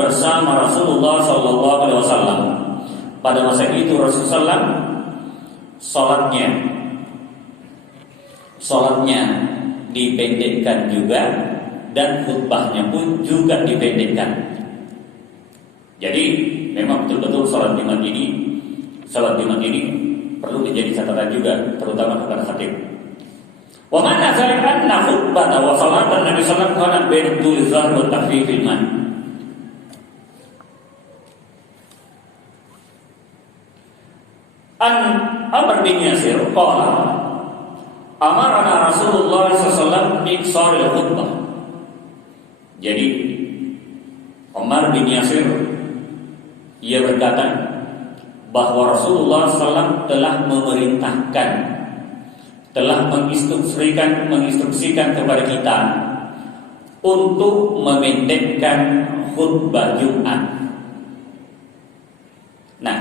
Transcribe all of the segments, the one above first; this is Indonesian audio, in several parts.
bersama Rasulullah SAW. Pada masa itu Rasulullah sholatnya dipendekkan juga, dan khutbahnya pun juga dipendekkan. Jadi memang betul-betul sholat Jumat ini perlu menjadi catatan juga, terutama kepada khatib. Wa mana zalika anna khutbah wa salatan Nabi sallallahu alaihi wasallam baina dzul wa takhfifil man. An Amr bin Yasir qala amarana Rasulullah sallallahu alaihi wasallam bi iqsaril khutbah. Jadi Umar bin Yasir ia berkata bahwa Rasulullah SAW telah memerintahkan, telah menginstruksikan kepada kita untuk memendekkan khutbah Jumat. Nah,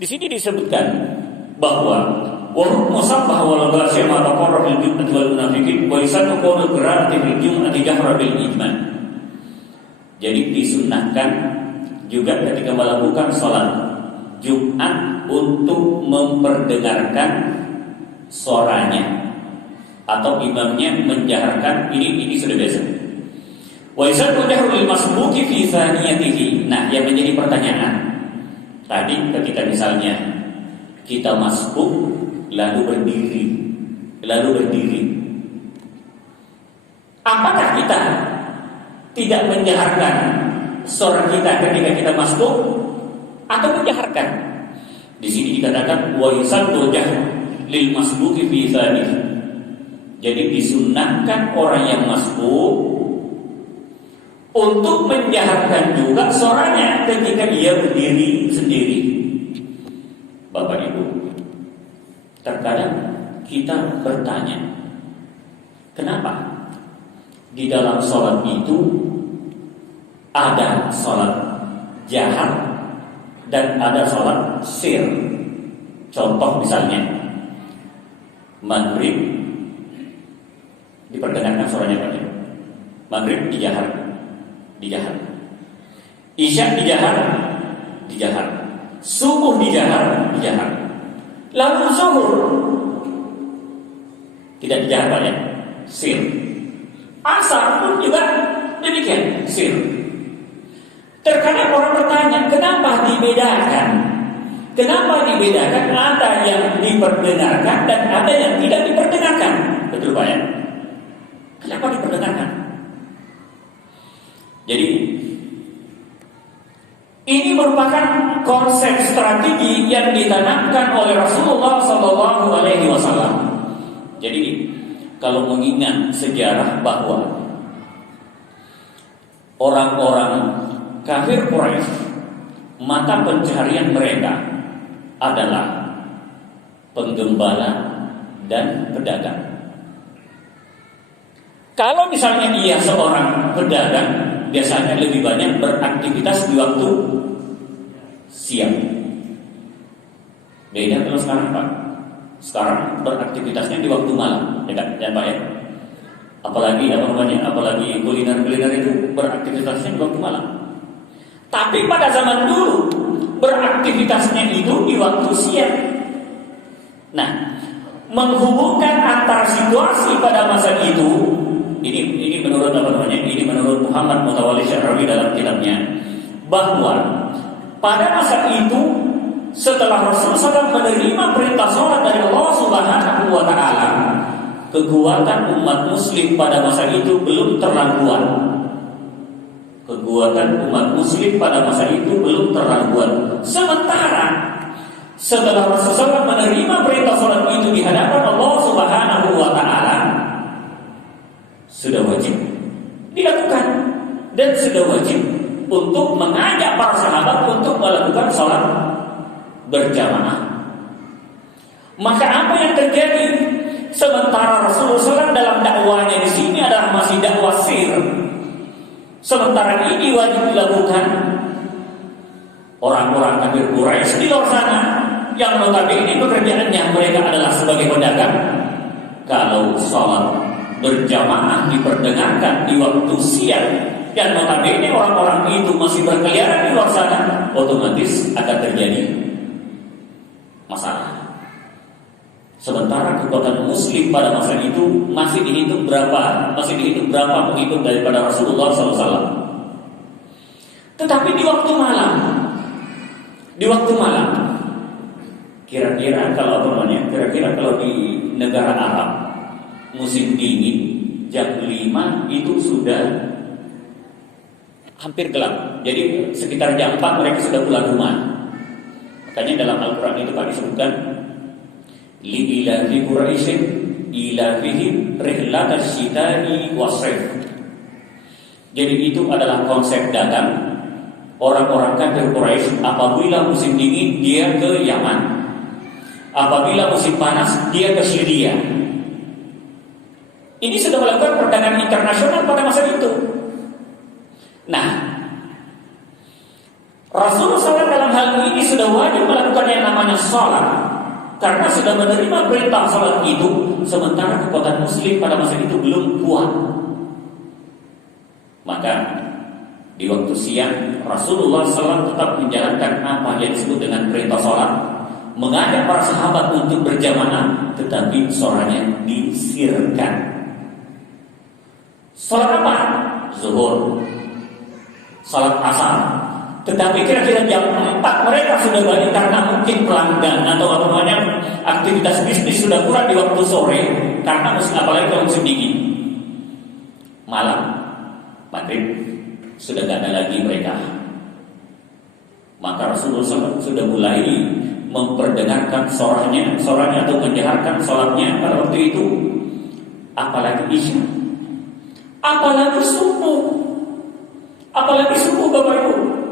di sini disebutkan bahwa wa musabbah wal ghasyim ma taqarra fil jum'ati wal munafiqin wa isanu qawlul qira'ati fil jum'ati jahra bil ijman. Jadi disunnahkan juga ketika melakukan salat Jumat untuk memperdengarkan suaranya atau imamnya menjaharkan. Ini sudah biasa. Wa isanu jahrul masbuqi fi thaniyatihi. Nah, yang menjadi pertanyaan tadi ketika misalnya kita masbuk lalu berdiri, apakah kita tidak menjaharkan suara kita ketika kita masbuk atau menjaharkan? Di sini dikatakan wa yusaddul jahr lil masbuqi fi dzalik. Jadi disunnahkan orang yang masbuk untuk menjaharkan juga suaranya ketika ia berdiri sendiri. Bapak Ibu, terkadang kita bertanya, kenapa di dalam sholat itu ada sholat jahar dan ada sholat sir? Contoh misalnya maghrib diperdengarkan suaranya banyak, maghrib dijahar, isya dijahar, subuh dijahar. Lalu zuhur tidak dijahar banyak, sir. Asar pun juga demikian, sir. Terkadang orang bertanya, kenapa dibedakan? Ada yang diperdengarkan dan ada yang tidak diperdengarkan. Betul Pak ya? Kenapa diperdengarkan? Jadi ini merupakan konsep strategi yang ditanamkan oleh Rasulullah SAW. Jadi kalau mengingat sejarah bahwa orang-orang kafir Quraisy, mata pencaharian mereka adalah penggembala dan pedagang. Kalau misalnya ia seorang pedagang, biasanya lebih banyak beraktivitas di waktu siang. Beda kalau sekarang Pak. Sekarang beraktivitasnya di waktu malam, ya Pak ya. Apalagi kuliner itu beraktivitasnya di waktu malam. Tapi pada zaman dulu beraktivitasnya itu di waktu siang. Nah, menghubungkan antara situasi pada masa itu, ini menurut Ini menurut Muhammad Mutawalli Syahrawi dalam kitabnya, bahwa pada masa itu setelah Rasulullah SAW menerima perintah sholat dari Allah Subhanahu wa Ta'ala, kekuatan umat Muslim pada masa itu belum terlalu kuat. Sementara setelah Rasulullah SAW menerima perintah sholat itu di hadapan Allah Subhanahu wa Ta'ala, sudah wajib dilakukan dan sudah wajib untuk mengajak para sahabat untuk melakukan sholat berjamaah. Maka apa yang terjadi? Sementara Rasulullah SAW dalam dakwahnya di sini adalah masih dakwah sir, sementara ini wajib dilakukan. Orang-orang kafir Quraisy di luar sana yang notabene pekerjaannya mereka adalah sebagai pedagang. Kalau sholat berjamaah diperdengarkan di waktu siang, dan notabene orang-orang itu masih berkeliaran di luar sana, otomatis akan terjadi masalah. Sementara kekuatan Muslim pada masa itu masih dihitung berapa pengikut daripada Rasulullah SAW. Tetapi di waktu malam, kira-kira kalau di negara Arab musim dingin jam 5 itu sudah hampir gelap. Jadi sekitar jam 4 mereka sudah pulang rumah. Makanya dalam Al-Quran itu Pak disebutkan li'ilafi Quraisyin ilafihim rihlatash syita'i was-sayf. Jadi itu adalah konsep datang orang-orang kafir Quraisy apabila musim dingin dia ke Yaman, apabila musim panas dia ke Syria. Ini sudah melakukan perdagangan internasional pada masa itu. Nah, Rasulullah SAW dalam hal ini sudah wajib melakukan yang namanya sholat, karena sudah menerima perintah sholat itu, sementara kekuatan Muslim pada masa itu belum kuat. Maka di waktu siang Rasulullah SAW tetap menjalankan apa yang disebut dengan perintah sholat, mengajak para sahabat untuk berjamaah, tetapi sholatnya disirkan. Sholat apa? Zuhur, sholat asar. Tetapi kira-kira jam 4 mereka sudah balik karena mungkin pelanggan atau apa namanya aktivitas bisnis sudah kurang di waktu sore, karena apalagi kalau musim dingin. Malam, maghrib sudah tidak ada lagi mereka. Maka Rasulullah SAW sudah mulai memperdengarkan soranya atau menjaharkan sholatnya pada waktu itu. Apalagi isya, apalagi subuh Bapak Ibu.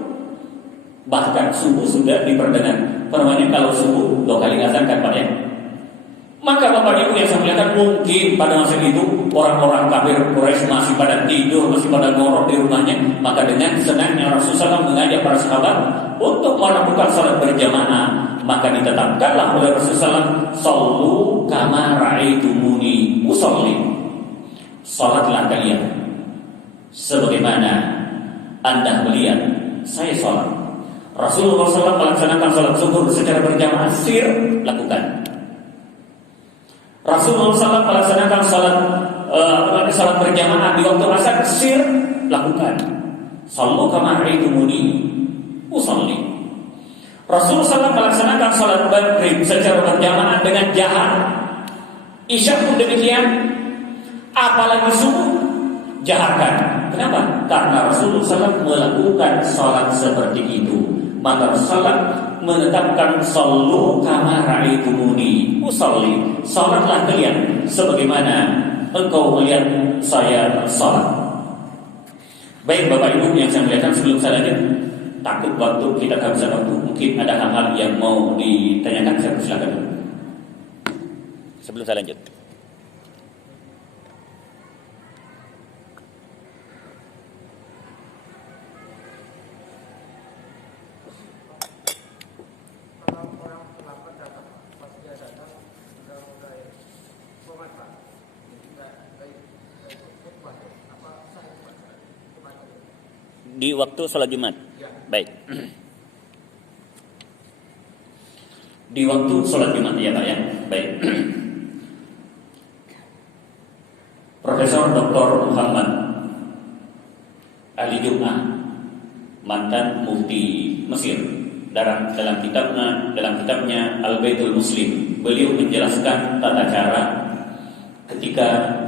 Bahkan subuh sudah diperdengarkan. Kalau subuh 2 kali azan kan Pak ya. Maka Bapak Ibu yang saya muliakan, mungkin pada masa itu orang-orang kafir Quraisy masih pada tidur, masih pada ngorok di rumahnya. Maka dengan senangnya Rasulullah SAW mengajak para sahabat untuk melakukan salat berjamaah. Maka ditetapkanlah oleh Rasulullah SAW, "Shallu kama ra'aitumuni usolli." Salatlah kalian sebagaimana Anda melihat saya salat. Rasulullah SAW melaksanakan salat zuhur secara berjamaah, sir, lakukan. Rasulullah SAW melaksanakan salat berjamaah di waktu asar, sir, lakukan. Shallu kama ra'aitumuni usolli. Rasulullah SAW melaksanakan salat maghrib secara berjamaah dengan jahar. Isya pun demikian. Apalagi subuh, jaharkan. Kenapa? Karena Rasulullah SAW melakukan salat seperti itu. Maka Rasulullah menetapkan shallu kama ra'aitumuni usolli. Salatlah kalian sebagaimana engkau melihat saya salat. Baik Bapak Ibu yang saya muliakan, sebelum saya lanjut, takut waktu kita kehabisan waktu, mungkin ada hal-hal yang mau ditanyakan, saya persilakan. Sebelum saya lanjut. Di waktu sholat Jumat. Ya. Baik. Di waktu sholat Jumat ya Pak ya. Baik. Profesor Dr. Muhammad Ali Jum'ah, mantan mufti Mesir, dalam kitabnya Al-Baitul Muslim, beliau menjelaskan tata cara ketika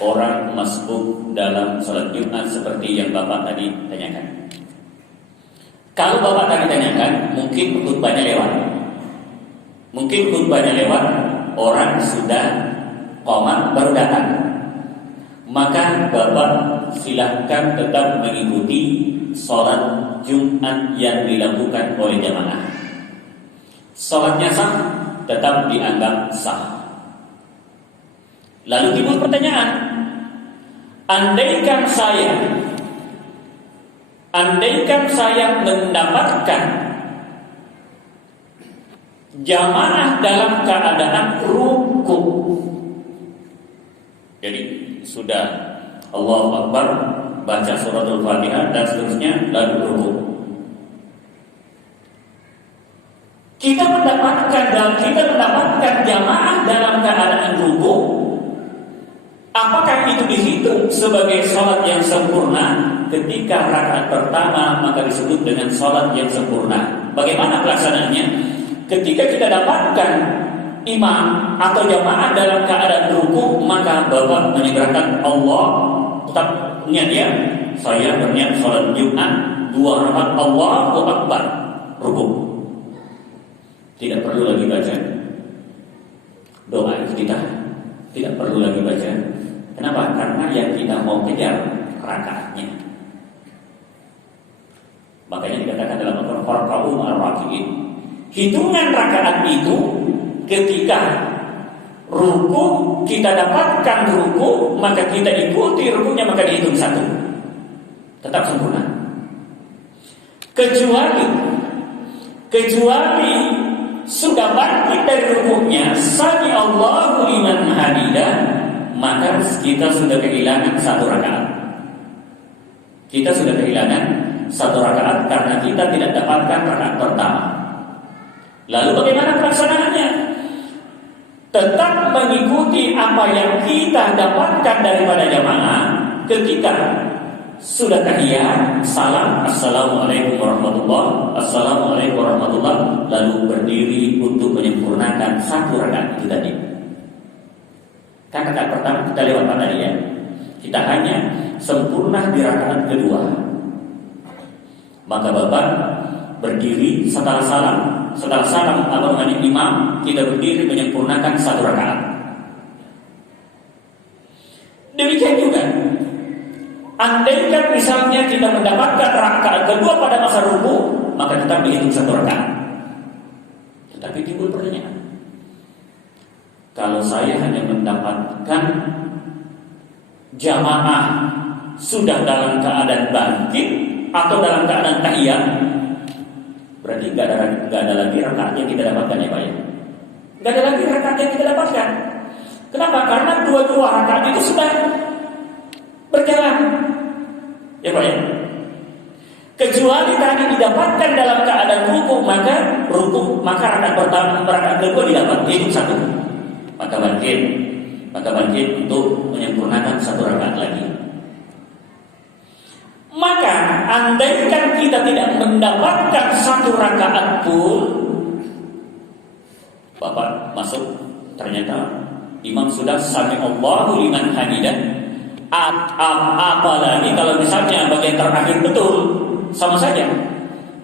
orang masbuk dalam sholat Jumat seperti yang Bapak tadi tanyakan. Kalau Bapak tadi tanyakan, mungkin khutbahnya lewat, orang sudah qomat baru datang. Maka Bapak silahkan tetap mengikuti sholat Jumat yang dilakukan oleh jamaah. Sholatnya sah, tetap dianggap sah. Lalu timbul pertanyaan, andaikan saya mendapatkan jamaah dalam keadaan rukuk. Jadi sudah Allahu Akbar, baca suratul Fatihah dan seterusnya, lalu rukuk. Kita mendapatkan jamaah dalam keadaan rukuk. Apakah itu dihitung sebagai sholat yang sempurna? Ketika rakaat pertama maka disebut dengan sholat yang sempurna. Bagaimana pelaksanaannya? Ketika kita dapatkan imam atau jamaah dalam keadaan rukuk, maka bapak menyegerakan Allah, tetap niat ya, saya berniat sholat Jumat 2 rakaat, Allahu Akbar, rukuk. Tidak perlu lagi baca doa iftitah, tidak perlu lagi baca. Kenapa? Karena yang kita mau kejar rakaatnya. Makanya dikatakan dalam Al-Quran, farqa'u ma'ar-raki'in. Hitungan rakaat itu ketika ruku, kita dapatkan ruku, maka kita ikuti rukunya, maka dihitung 1. Tetap sempurna. Kecuali sudah bangkit dari rukunya, sami Allahu liman hamidah, maka kita sudah kehilangan 1 rakaat. Kita sudah kehilangan 1 rakaat karena kita tidak dapatkan rakaat pertama. Lalu bagaimana pelaksanaannya? Tetap mengikuti apa yang kita dapatkan daripada jamaah. Ketika sudah tahiyat, salam, assalamualaikum warahmatullahi, assalamualaikum warahmatullahi, lalu berdiri untuk menyempurnakan 1 rakaat itu tadi. Kan rakaat pertama kita lewat tadi ya. Kita hanya sempurna di rakaat kedua. Maka bapak berdiri setelah salam abang imam, kita berdiri menyempurnakan 1 rakaat. Demikian juga, andaikan misalnya kita mendapatkan rakaat kedua pada masa ruku, maka tetap dihitung 1 rakaat. Tetapi timbul pertanyaan, kalau saya hanya mendapatkan jamaah sudah dalam keadaan bangkit atau dalam keadaan tahiyat, berarti nggak ada lagi rakaat yang kita dapatkan ya Pak ya? Nggak ada lagi rakaat yang kita dapatkan. Kenapa? Karena 2 rakaat itu sudah berjalan, ya Pak ya? Kecuali tadi didapatkan dalam keadaan ruku, maka rakaat pertama, rakaat kedua didapat, itu 1. Maka bangkit untuk menyempurnakan 1 rakaat lagi. Maka andaikan kita tidak mendapatkan 1 rakaat pun, bapak masuk, ternyata imam sudah sami Allahu liman hamidah. Apalagi kalau misalnya bagian terakhir betul, sama saja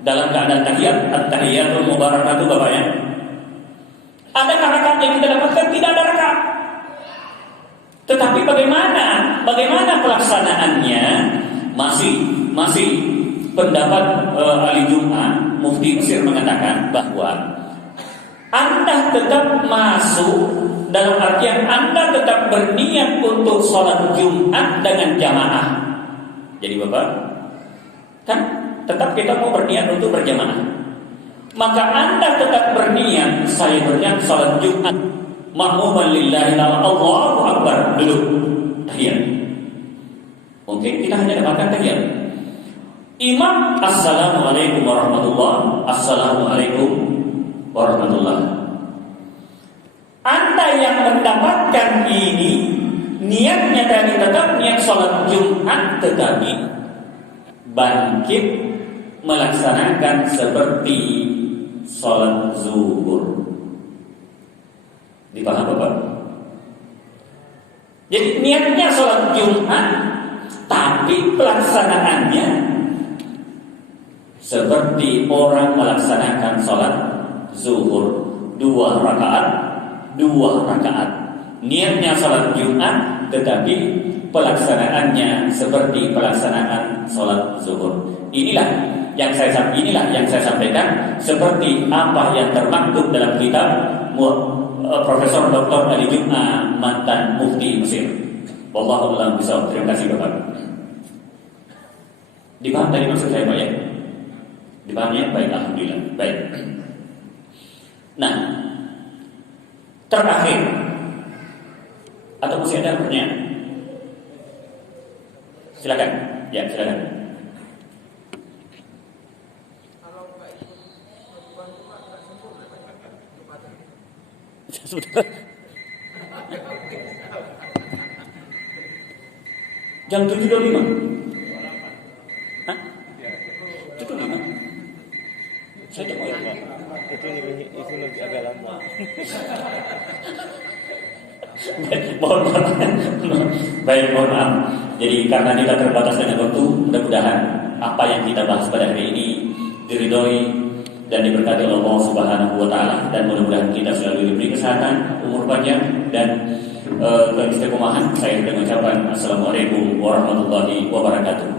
dalam keadaan tahiyat, at-tahiyatul mubarakatuh bapak ya. Ada rakaat yang kita dapatkan? Tidak ada rakaat. Tetapi bagaimana pelaksanaannya? Masih pendapat ahli Jumat, Mufti Mesir mengatakan bahwa Anda tetap masuk dalam artian Anda tetap berniat untuk sholat Jumat dengan jamaah. Jadi bapak, kan tetap kita mau berniat untuk berjamaah. Maka Anda tetap berniat, saya berniat sholat Jumat ma'muman lillahi ta'ala, Allahu Akbar, duduk tahiyat. Mungkin kita hanya dapatkan tahiyat. Imam, assalamualaikum warahmatullahi, assalamualaikum warahmatullahi. Anda yang mendapatkan ini, niatnya tadi tetap niat sholat Jumat, tetapi bangkit melaksanakan seperti sholat zuhur. Dipaham Bapak? Jadi niatnya sholat Jumat, tapi pelaksanaannya seperti orang melaksanakan sholat zuhur, 2 rakaat. Niatnya sholat Jumat, tetapi pelaksanaannya seperti pelaksanaan sholat zuhur. Inilah yang saya sampaikan, seperti apa yang termaktub dalam kitab Profesor Dr. Ali Jum'ah, mantan Mufti Mesir. Wallahu a'lam bishawab. Terima kasih Bapak. Dipaham tadi maksud saya Pak ya? Dipaham ya? Baik, alhamdulillah. Baik. Nah, terakhir, atau masih ada pertanyaan? Silakan. Ya, silakan. Jam 7.25. Hah? 7.25. Saya tak mau itu. Itu lebih agak lama. Mohon maaf. Baik, mohon maaf. Jadi karena kita terbatas dengan waktu, mudah-mudahan apa yang kita bahas pada hari ini diridhoi dan diberkati oleh Allah Subhanahu wa taala, dan mudah-mudahan kita selalu diberi kesehatan, umur panjang dan keistiqomahan. Saya dengan ucapan Assalamualaikum warahmatullahi wabarakatuh.